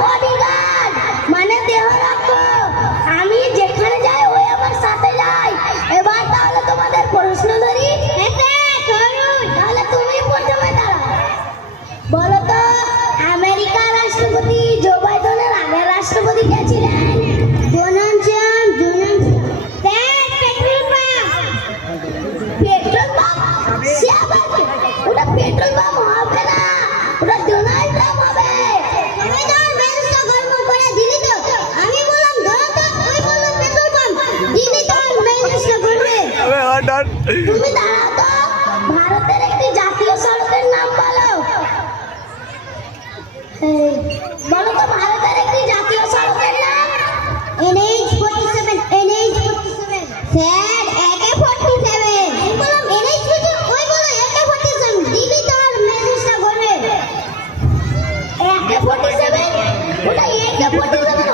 Bodyguard মানে দেহ রক্ষক। আমি যেখানে যাই ওই আমার সাথে যায়। এবার তাহলে তোমাদের প্রশ্ন ধরি। তাহলে তুমি প্রথমে দাঁড়াও। বলো তো আমেরিকার রাষ্ট্রপতি জো বাইডেনের আগের রাষ্ট্রপতি কে ছিলেন? Donald Trump. পেট্রোল পাম্প ওটা পেট্রোল পাম্প হবে না, ওটা ডোনাল্ড ট্রাম্প হবে। তুমি তো মেজটা গল্প করে দিলি তো। আমি বললাম ধরো তো, ওই বললো পেট্রোল পাম্প। দিদি তো মেজটা করবে। তুমি দাঁড়াও তো। ভারতের একটি জাতীয় সড়কের নাম বলো। বলো তো ভারতের একটি জাতীয় সড়কের নাম। NH-47। Sir AK-47। আমি বললাম NH-47, ওই বলো AK-47। দিদি তো মেজটা করবে। AK-47 ওটা AK-47